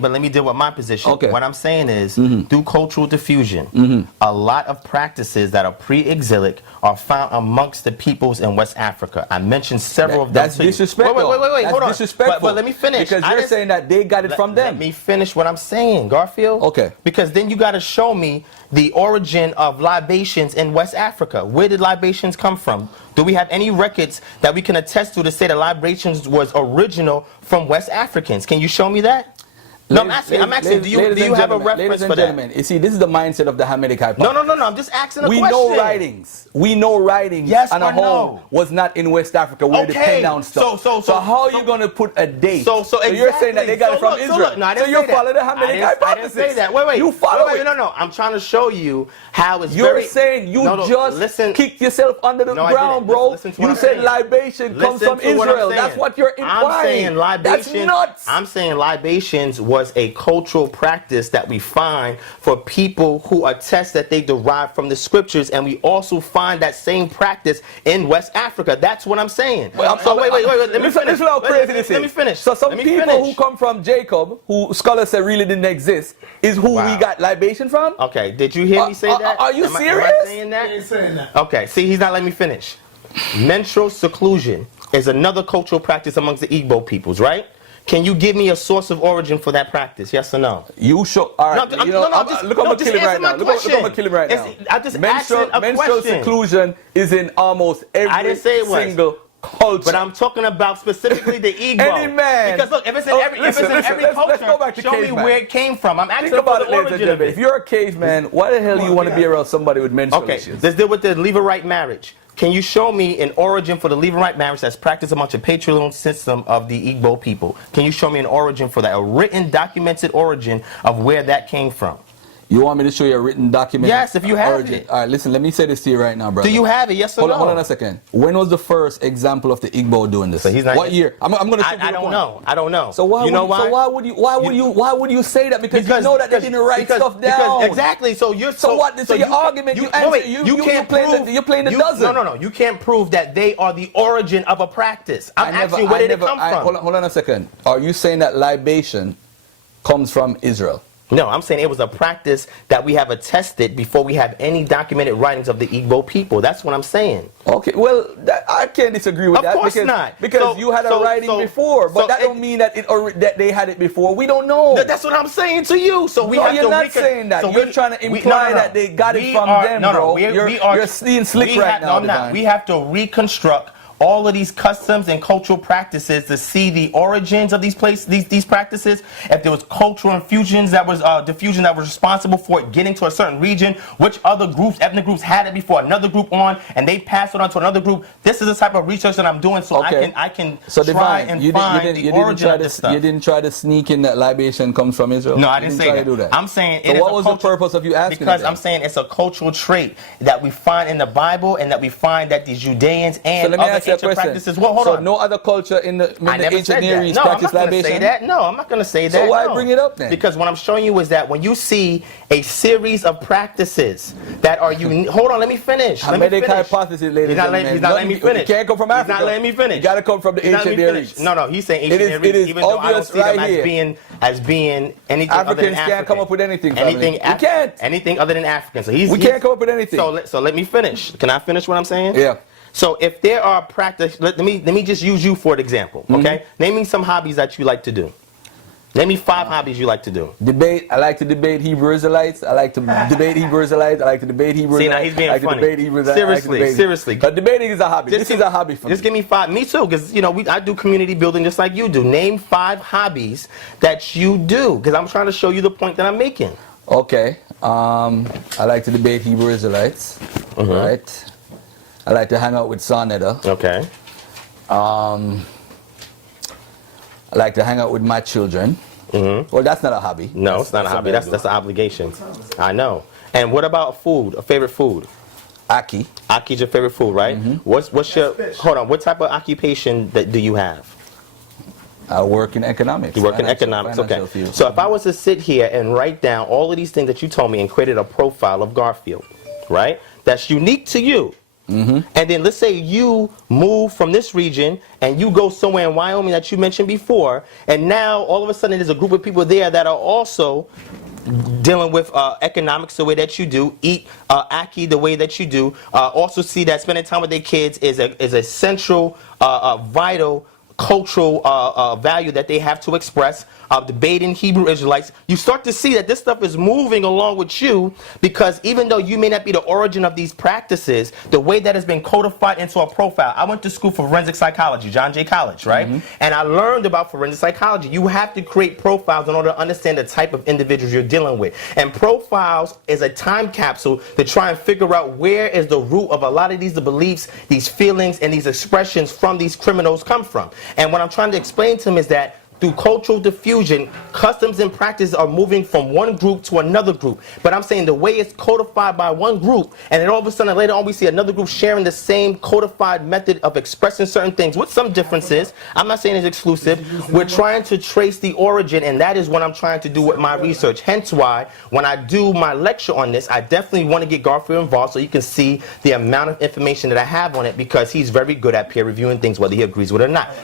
But let me deal with my position. Okay. What I'm saying is, through cultural diffusion, a lot of practices that are pre-exilic are found amongst the peoples in West Africa. I mentioned several of them. That's disrespectful. Wait, that's hold on. Disrespectful. But let me finish. Because you're saying that they got it from them. Let me finish what I'm saying, Garfield. Okay. Because then you got to show me the origin of libations in West Africa. Where did libations come from? Do we have any records that we can attest to say that libations was original from West Africans? Can you show me that? No, I'm asking, do you have a reference for that? You see, this is the mindset of the Hamitic hypothesis. No, I'm just asking a question. We know writings yes on a whole was not in West Africa where they pen down stuff. So how are you going to put a date? So you're saying that they got it from Israel. So you're following the Hamitic hypothesis. I didn't say that. Wait. You follow it. No. I'm trying to show you how it's You're saying you just kicked yourself under the ground, bro. You said libation comes from Israel. That's what you're implying. I'm saying libations. That's nuts. I'm saying libations was a cultural practice that we find for people who attest that they derive from the scriptures, and we also find that same practice in West Africa. That's what I'm saying. Wait. Let me finish. Let me finish. So some people who come from Jacob, who scholars say really didn't exist, is who we got libation from? Okay, did you hear me say that? Are you serious? Am I saying that? He ain't saying that. Okay, see, he's not letting me finish. Menstrual seclusion is another cultural practice amongst the Igbo peoples, right? Can you give me a source of origin for that practice? Yes or no? You show. All right. Look, I'm gonna kill him right now. Look, I'm gonna kill him right now. I just asked a question. Menstrual seclusion is in almost every single culture. But I'm talking about specifically the Igbo. Any man. Because look, if it's in every culture, let's go back to show me where it came from. I'm asking Think about for the origin of it. If you're a caveman, why the hell do you want to be around somebody with menstrual issues? Let's deal with the Levirate marriage. Can you show me an origin for the Levirate marriage that's practiced amongst a patrilineal system of the Igbo people? Can you show me an origin for that, a written, documented origin of where that came from? You want me to show you a written document? Yes, if you have it. All right, listen, let me say this to you right now, brother. Do you have it, yes or no? Hold on a second. When was the first example of the Igbo doing this? So he's not, what year? I'm going to I don't know. So why would you say that? Because you know that they didn't write stuff down. Exactly. So your argument, you're playing the dozen. No. You can't prove that they are the origin of a practice. I'm asking where did it come from? Hold on a second. Are you saying that libation comes from Israel? No, I'm saying it was a practice that we have attested before we have any documented writings of the Igbo people. That's what I'm saying. Okay, well, I can't disagree with that. Of course not. Because you had a writing before, but that don't mean that that they had it before. We don't know. That's what I'm saying to you. So you're not saying that. So you're trying to imply that they got it from them, bro. You're seeing slick right now. No, I'm not. We have to reconstruct all of these customs and cultural practices to see the origins of these practices. If there was cultural diffusion that was responsible for it getting to a certain region, which other groups, ethnic groups, had it before another group and they passed it on to another group. This is the type of research that I'm doing, so I can try and find the origin of this stuff. You didn't try to sneak in that libation comes from Israel. No, I didn't say that. Do that. I'm saying so what was the purpose of you asking? Because I'm saying it's a cultural trait that we find in the Bible and that we find that the Judeans and other practices. Well, hold on. No other culture in the ancient Near East practice libation? No, I'm not going to say that. So why bring it up then? Because what I'm showing you is that when you see a series of practices that are unique. Hold on, let me finish. Hamitic hypothesis, ladies and gentlemen. He's not letting me finish. You can't come from Africa. He's not letting me finish. You got to come from the ancient Near East. No, he's saying ancient Near East, even though I don't see them as being anything other than African. Africans can't come up with anything. We can't. Anything other than African. So we can't come up with anything. So let me finish. Can I finish what I'm saying? Yeah. So if there are practice, let me just use you for an example, okay? Name me some hobbies that you like to do. Name me 5 hobbies you like to do. Debate. I like to debate Hebrew Israelites. I like to debate Hebrew Israelites. I like to debate Hebrew Israelites. See, now he's being funny. Seriously. But debating is a hobby. This is a hobby for me. Just give me 5. Me too, because I do community building just like you do. Name 5 hobbies that you do, because I'm trying to show you the point that I'm making. Okay. I like to debate Hebrew Israelites. Right. I like to hang out with Sonetta. Okay. I like to hang out with my children. Well, that's not a hobby. No, it's not a hobby. That's an obligation. I know. And what about food? A favorite food? Aki. Aki's your favorite food, right? What's your hold on? What type of occupation do you have? I work in economics. You work in economics, okay. Field. So if I was to sit here and write down all of these things that you told me and created a profile of Garfield, right? That's unique to you. And then let's say you move from this region and you go somewhere in Wyoming that you mentioned before, and now all of a sudden there's a group of people there that are also dealing with economics the way that you do, eat ackee the way that you do, also see that spending time with their kids is a central, vital cultural value that they have to express, debating Hebrew Israelites. You start to see that this stuff is moving along with you, because even though you may not be the origin of these practices, the way that has been codified into a profile. I went to school for forensic psychology, John Jay College, right? And I learned about forensic psychology. You have to create profiles in order to understand the type of individuals you're dealing with. And profiles is a time capsule to try and figure out where is the root of a lot of these beliefs, these feelings, and these expressions from these criminals come from. And what I'm trying to explain to him is that through cultural diffusion, customs and practices are moving from one group to another group. But I'm saying the way it's codified by one group, and then all of a sudden later on we see another group sharing the same codified method of expressing certain things with some differences. I'm not saying it's exclusive. We're trying to trace the origin, and that is what I'm trying to do with my research. Hence why when I do my lecture on this, I definitely want to get Garfield involved so you can see the amount of information that I have on it, because he's very good at peer reviewing things, whether he agrees with it or not.